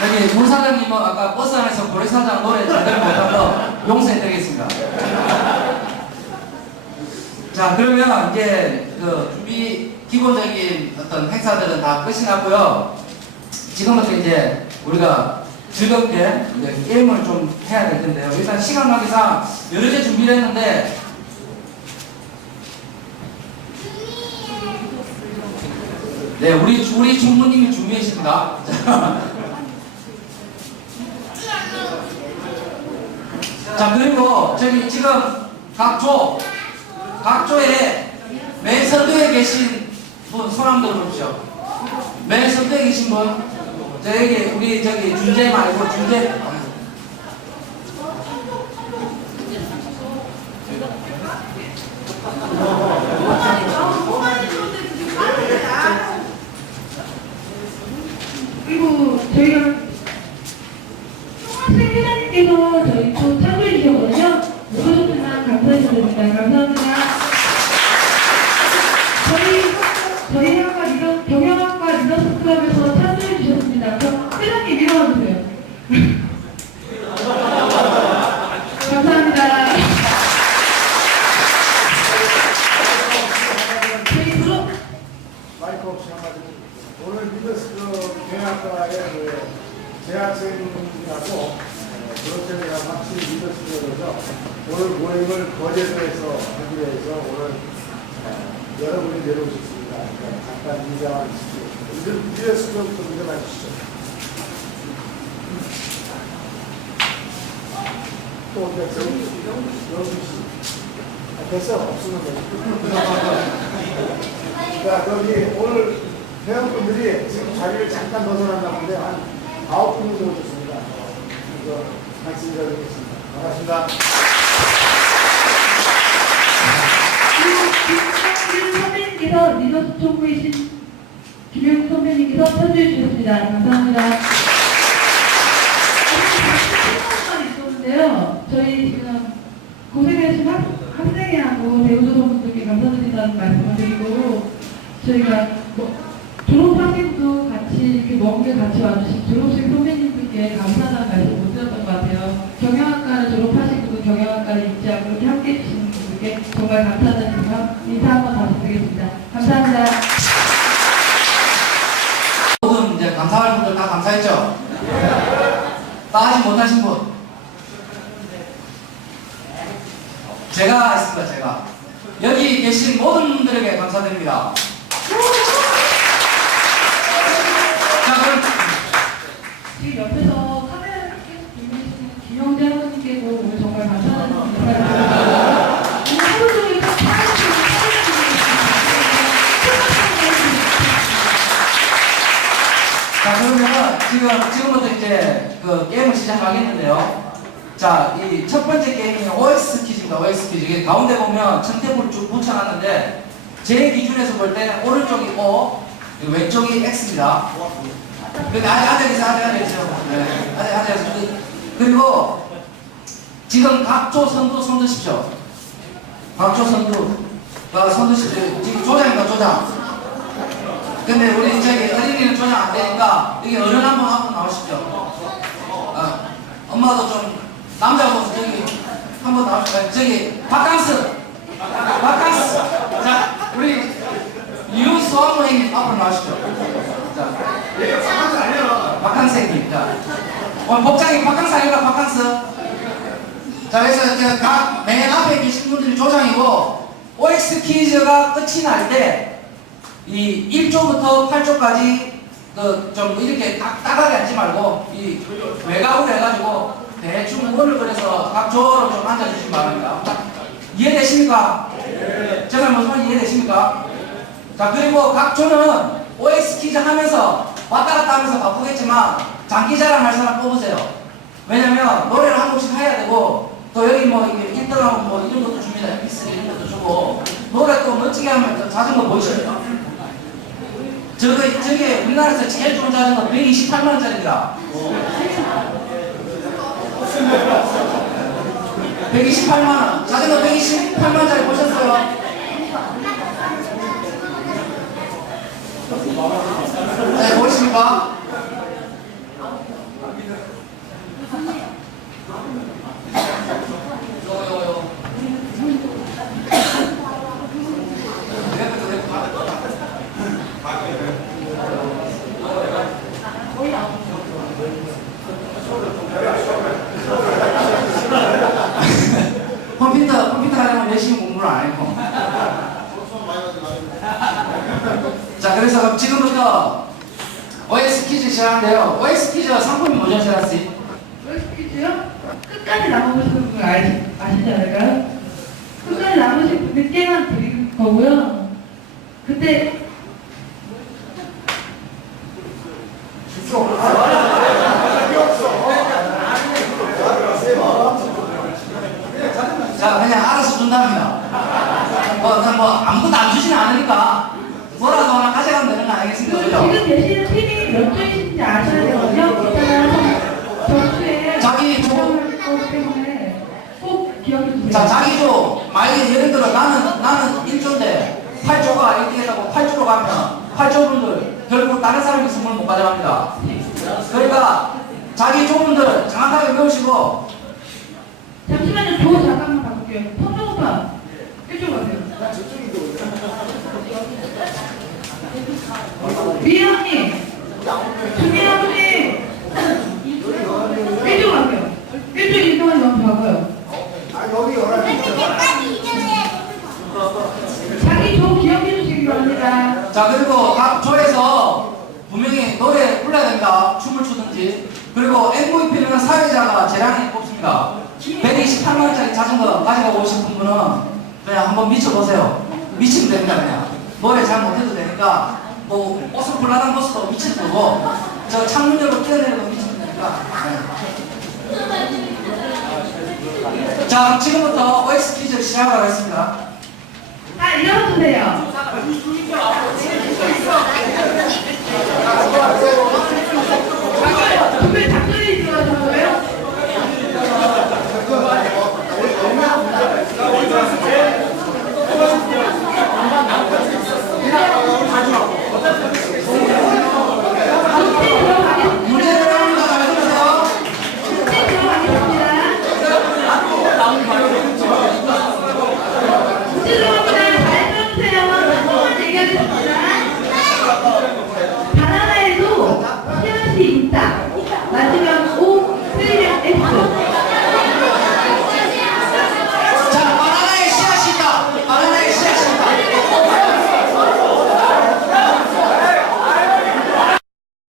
여기 문 사장님은 아까 버스 안에서 고래사장 노래 제대로 못한 거 용서해 드리겠습니다. 자 그러면 이제 그 준비 기본적인 어떤 행사들은 다 끝이 났고요. 지금부터 이제 우리가 즐겁게 이제 게임을 좀 해야 될 텐데요. 일단 시간 관계상 여러 개 준비를 했는데 네 우리 우리 총무님이 준비해 주십니다. 자 그리고 저기 지금 각조 각조에 맨 선두에 계신 분 손 한번 들어보십시오. 맨 선두에 계신 분 저기 우리 저기 준재 말고 준재 그리고 저희가 총학생 회장님께서 저희 또 참여해 주셨거든요. 모두분만 감사드립니다. 감사합니다. 저희 저희 학과 리더 경영학과 리더십 클럽에서 참여해 주셨습니다. 그럼 회장님 일어나 주세요. 감사합니다. 저희 졸업 마이크 없이 한마디 오늘 미더스 대학과의 그 재학생하고 졸업생이랑 같이 미더스에서 오늘 모임을 거제도에서 하기로 해서 오늘 어, 여러분이 내려오셨습니다. 그러니까 잠깐 인사만 주시죠. 미더스부터 인사만 주시죠. 또 어디 영수 씨. 아, 됐어 없으면 돼. 자, 거기 오늘 회원분들이 지금 자리를 잠깐 벗어난다 본데 한 아홉 분 정도 오셨습니다. 그래서 같이 인사드리겠습니다. 반갑습니다. 김영준 선배님께서 리더스 총무이신 김영준 선배님께서 참여해 주셨습니다. 감사합니다. 한번 있었는데요. 저희 지금 고생해주신 학, 학생회하고 배우조선분들께 감사드린다는 말씀을 드리고 저희가 뭐 졸업하신 분도 같이 이렇게 먼 길 같이 와주신 졸업생 선배님들께 감사하다는 말씀 못 드렸던 것 같아요. 경영학과를 졸업하신 분도 경영학과를 잊지 않고 이렇게 함께 해주시는 분들께 정말 감사하다는 점 인사 한번 다시 드리겠습니다. 감사합니다. 모든 이제 감사할 분들 다 감사했죠? 빠지 못하신 분 제가 있습니다 제가 여기 계신 모든 분들에게 감사드립니다 자 그럼 지금 옆에서 카메라 계속 들리시는 김영재 할머니께도 오늘 정말 감사하다는 인사를 드립니다. 오늘 하루 종일 다 사랑해주시고 자 그러면 지금 지금부터 이제 그 게임을 시작하겠는데요. 자 이 첫 번째 게임이 OX 퀴즈입니다. OX 퀴즈 가운데 보면 천태부를 쭉 붙여놨는데 제 기준에서 볼 때 오른쪽이 O, 왼쪽이 X입니다. 근데 아직 앉아 계세요, 앉아 계세요. 네, 앉아 앉아 계세요. 그리고 지금 각조 선두 손 드십시오. 각조 선두, 어, 손 드십시오. 지금 조장입니다, 조장. 근데 우리 저기 어린이는 조장 안 되니까 여기 어른 한 분 한 분 나오십시오. 어, 엄마도 좀 남자분 저기 한 분 나오십시오. 저기 바캉스, 바캉스. 자 우리 유소아모님 앞으로 나오십시오. 자 바캉스 형님. 자 오늘 복장이 바캉스 아닌가 바캉스. 자 그래서 각맨 앞에 계신 분들이 조장이고 OX 퀴즈가 끝이 날 때 이 1조부터 8조까지 그 좀 이렇게 딱 따가게 앉지 말고 이 외곽으로 해가지고 대충 원을 그려서 각 조로 좀 앉아주시기 바랍니다. 이해되십니까? 제가 무슨 말인지 이해되십니까? 자 그리고 각 조는 OX 퀴즈 하면서 왔다 갔다 하면서 바쁘겠지만 장기 자랑할 사람 뽑으세요. 왜냐면 노래를 한 곡씩 해야 되고 또 여기 뭐 1등하고 뭐 이런 것도 줍니다. MP3 이런 것도 주고 노래 또 멋지게 하면 또 자전거 보이시죠? 저거 저게 우리나라에서 제일 좋은 자전거 128만 원짜리입니다. 128만 원. 자전거 128만 원짜리 보셨어요? 네, 보이십니까? 컴퓨터 컴퓨터 하려면 열심히 공부를 안 했고. 자 그래서 그럼 지금부터 OX 퀴즈 시작하는데요. OX 퀴즈 상품이 뭐죠, 세라 씨? 롤스퀴즈요? 끝까지 남아보시는 분 아시, 아시지 않을까요? 끝까지 남으신 분들께만 드릴 거고요. 그때 자 그냥 알아서 준답니다. 뭐, 그냥 뭐 아무것도 안 주지는 않으니까 뭐라도 하나 가져가면 되는 거 아니겠습니까? 그 그죠? 지금 계시는 팀이 몇 조이신지 아셔야 되거든요. 이따가 전투에 자기 조- 들어갈 거기 때문에 꼭 기억해 주세요. 자 자기도 만약에 예를 들어 나는 나는 1조인데 8조가 안 되겠다고 8조로 가면 8조 분들 결국 다른 사람이 선물 못 가져갑니다. 그러니까 자기 조분들 정확하게 외우시고 잠시만요. 조 잠깐만 바꿀게요. 성명 오빠 이쪽 가세요. 나 저쪽인데 오늘. 미연님, 주미연님 이쪽 가세요. 이쪽 이동안 너무 작아요. 아 여기 열한 있잖아. 자기 조 기억해 주시기 바랍니다. 자 그리고 각 조에서 분명히 노래 불러야 됩니다. 춤을 추든지 그리고 MVP는 사회자가 재량이 뽑습니다. 128만 원짜리 자전거 가져가고 오신 분은 그냥 한번 미쳐보세요. 미치면 됩니다 그냥. 노래 잘 못해도 되니까 뭐 옷을 굴라단 벗어도 미치는 거고 저 창문 열고 뛰어내려도 미치면 되니까 네. 자 지금부터 OX 퀴즈 시작하도록 하겠습니다. 자, 일어서주세요. Agora,